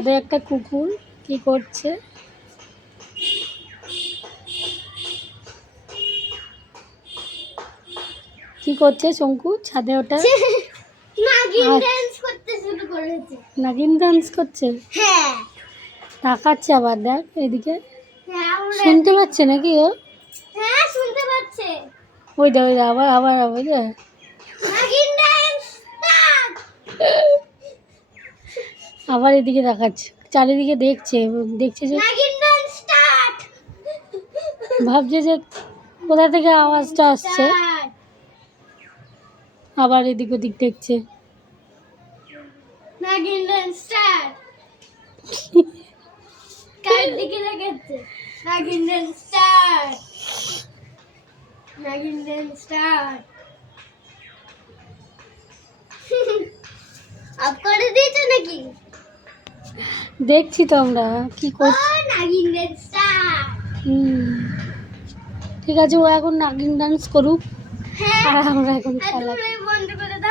ছাদে একটা কুকুর কি করছে? কি করছে শঙ্কু ছাদে? ওটা নাগিন ডান্স করতে শুরু করেছে। নাগিন ডান্স করছে? হ্যাঁ তাকাচ্ছে আবার, দেখ এদিকে। হ্যাঁ শুনতে পাচ্ছে নাকি ও? হ্যাঁ শুনতে পাচ্ছে। ওই দেখ আবার আবার আবার নাগিন ডান্স স্টার্ট। আবার এদিকে তাকাচ্ছে, চারিদিকে দেখছে, দেখছে যে নাগিন ডান্স স্টার্ট। ভাবছে যে কোথা থেকে আওয়াজটা আসছে, আবার এদিক ওদিক দেখছে। নাগিন ডান্স স্টার্ট। কার দিকে লাগাচ্ছে? নাগিন ডান্স স্টার্ট। নাগিন ডান্স স্টার্ট। আপ করে দিয়েছো নাকি? দেখছি তো আমরা কি করছি। নাগিন ডান্স স্টার্ট। ঠিক আছে, ও এখন নাগিন ডান্স করুক, হ্যাঁ আর আমরা এখন আর খেলা তুমি বন্ধ করে দাও।